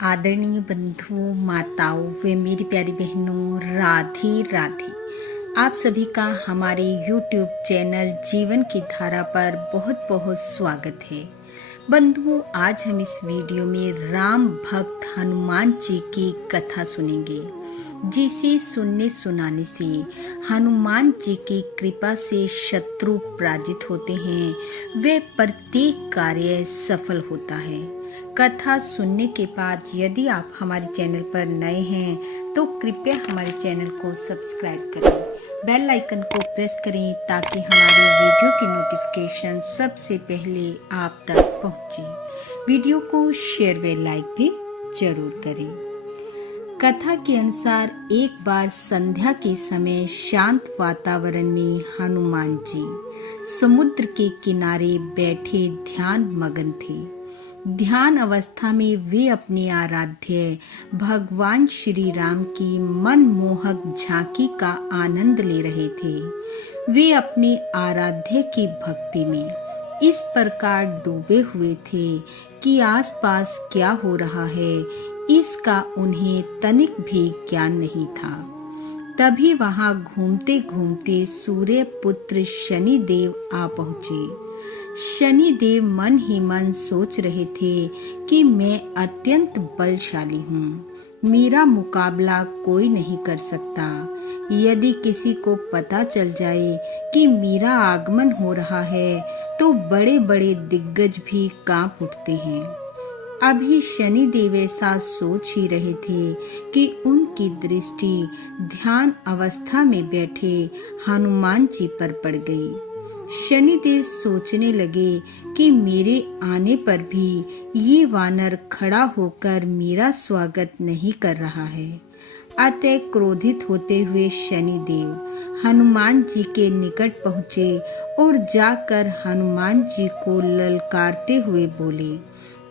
आदरणीय बंधुओं, माताओं व मेरी प्यारी बहनों, राधे राधे। आप सभी का हमारे YouTube चैनल जीवन की धारा पर बहुत बहुत स्वागत है। बंधुओं, आज हम इस वीडियो में राम भक्त हनुमान जी की कथा सुनेंगे, जिसे सुनने सुनाने से हनुमान जी की कृपा से शत्रु पराजित होते हैं, वे प्रत्येक कार्य सफल होता है। कथा सुनने के बाद यदि आप हमारे चैनल पर नए हैं तो कृपया हमारे चैनल को सब्सक्राइब करें, बेल आइकन को प्रेस करें ताकि हमारी वीडियो की नोटिफिकेशन सबसे पहले आप तक पहुंचे। वीडियो को शेयर व लाइक भी जरूर करें। कथा के अनुसार एक बार संध्या के समय शांत वातावरण में हनुमान जी समुद्र के किनारे बैठे ध्यान मगन थे। ध्यान अवस्था में वे अपने आराध्य भगवान श्री राम की मनमोहक झांकी का आनंद ले रहे थे। वे अपने आराध्य की भक्ति में इस प्रकार डूबे हुए थे कि आसपास क्या हो रहा है इसका उन्हें तनिक भी ज्ञान नहीं था। तभी वहां घूमते घूमते सूर्य पुत्र शनिदेव आ पहुंचे। शनिदेव मन ही मन सोच रहे थे कि मैं अत्यंत बलशाली हूँ, मेरा मुकाबला कोई नहीं कर सकता। यदि किसी को पता चल जाए कि मेरा आगमन हो रहा है तो बड़े बड़े दिग्गज भी कांप उठते हैं। अभी शनिदेव ऐसा सोच ही रहे थे कि उनकी दृष्टि ध्यान अवस्था में बैठे हनुमान जी पर पड़ गई। शनिदेव सोचने लगे कि मेरे आने पर भी ये वानर खड़ा होकर मेरा स्वागत नहीं कर रहा है। अतः क्रोधित होते हुए शनिदेव हनुमान जी के निकट पहुँचे और जाकर हनुमान जी को ललकारते हुए बोले,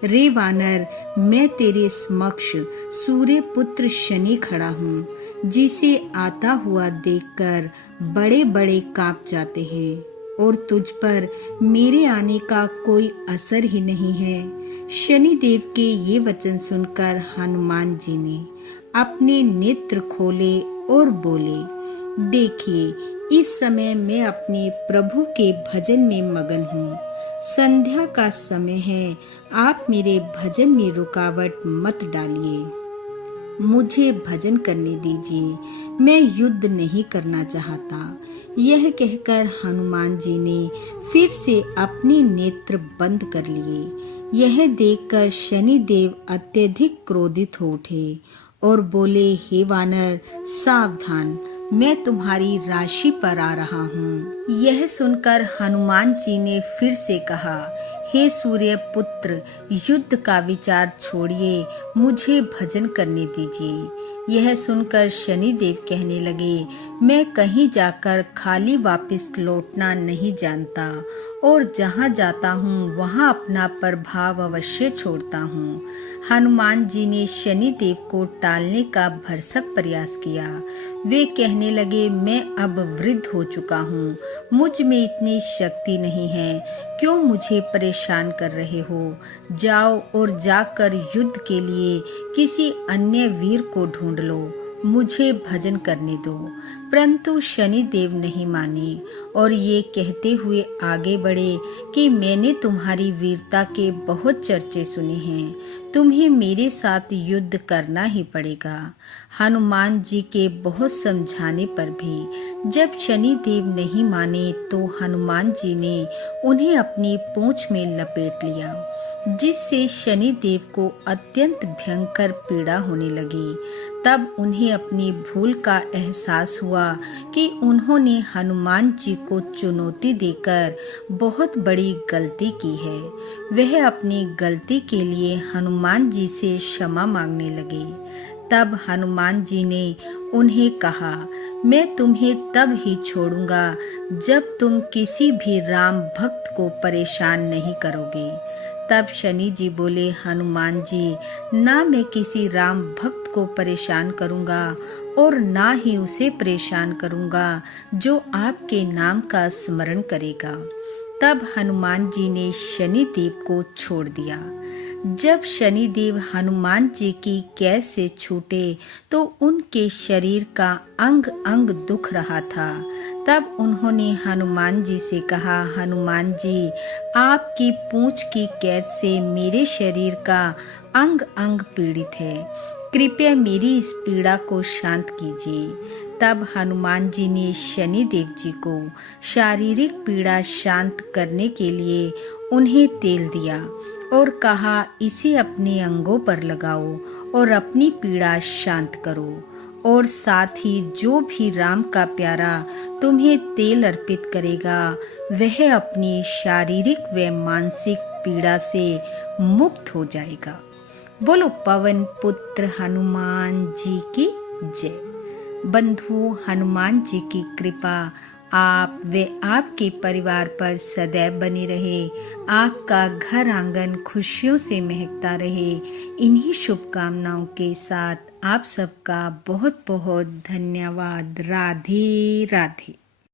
रे वानर, मैं तेरे समक्ष सूर्य पुत्र शनि खड़ा हूँ, जिसे आता हुआ देखकर बड़े बड़े कांप जाते हैं और तुझ पर मेरे आने का कोई असर ही नहीं है। शनिदेव के ये वचन सुनकर हनुमान जी ने अपने नेत्र खोले और बोले, देखिए, इस समय मैं अपने प्रभु के भजन में मगन हूँ। संध्या का समय है, आप मेरे भजन में रुकावट मत डालिए। मुझे भजन करने दीजिए, मैं युद्ध नहीं करना चाहता। यह कहकर हनुमान जी ने फिर से अपने नेत्र बंद कर लिए। यह देखकर शनिदेव अत्यधिक क्रोधित हो उठे और बोले, हे वानर, सावधान, मैं तुम्हारी राशि पर आ रहा हूँ। यह सुनकर हनुमान जी ने फिर से कहा, हे सूर्य पुत्र, युद्ध का विचार छोड़िए, मुझे भजन करने दीजिए। यह सुनकर शनिदेव कहने लगे, मैं कहीं जाकर खाली वापस लौटना नहीं जानता और जहाँ जाता हूँ वहाँ अपना प्रभाव अवश्य छोड़ता हूँ। हनुमान जी ने शनिदेव को टालने का भरसक प्रयास किया। वे कहने लगे, मैं अब वृद्ध हो चुका हूँ, मुझ में इतनी शक्ति नहीं है, क्यों मुझे परेशान कर रहे हो? जाओ और जाकर युद्ध के लिए किसी अन्य वीर को ढूंढ लो, मुझे भजन करने दो। परंतु शनिदेव नहीं माने और ये कहते हुए आगे बढ़े कि मैंने तुम्हारी वीरता के बहुत चर्चे सुने हैं, तुम्हें मेरे साथ युद्ध करना ही पड़ेगा। हनुमान जी के बहुत समझाने पर भी जब शनिदेव नहीं माने तो हनुमान जी ने उन्हें अपनी पूंछ में लपेट लिया, जिससे शनिदेव को अत्यंत भयंकर पीड़ा होने लगी। तब उन्हें अपनी भूल का एहसास हुआ कि उन्होंने हनुमान जी को चुनौती देकर बहुत बड़ी गलती की है। वह अपनी गलती के लिए हनुमान जी से क्षमा मांगने लगे। तब हनुमान जी ने उन्हें कहा, मैं तुम्हें तब ही छोड़ूंगा जब तुम किसी भी राम भक्त को परेशान नहीं करोगे। तब शनि जी बोले, हनुमान जी, ना मैं किसी राम भक्त को परेशान करूंगा और ना ही उसे परेशान करूंगा जो आपके नाम का स्मरण करेगा। तब हनुमान जी ने शनिदेव को छोड़ दिया। जब शनिदेव हनुमान जी की कैद से छूटे तो उनके शरीर का अंग अंग दुख रहा था। तब उन्होंने हनुमान जी से कहा, हनुमान जी, आपकी पूंछ की कैद से मेरे शरीर का अंग अंग पीड़ित है, कृपया मेरी इस पीड़ा को शांत कीजिए। तब हनुमान जी ने शनिदेव जी को शारीरिक पीड़ा शांत करने के लिए उन्हें तेल दिया और कहा, इसे अपने अंगों पर लगाओ और अपनी पीड़ा शांत करो। और साथ ही जो भी राम का प्यारा तुम्हें तेल अर्पित करेगा वह अपनी शारीरिक व मानसिक पीड़ा से मुक्त हो जाएगा। बोलो पवन पुत्र हनुमान जी की जय। बंधु, हनुमान जी की कृपा आप व आपके परिवार पर सदैव बनी रहे, आपका घर आंगन खुशियों से महकता रहे। इन्हीं शुभकामनाओं के साथ आप सबका बहुत बहुत धन्यवाद। राधे राधे।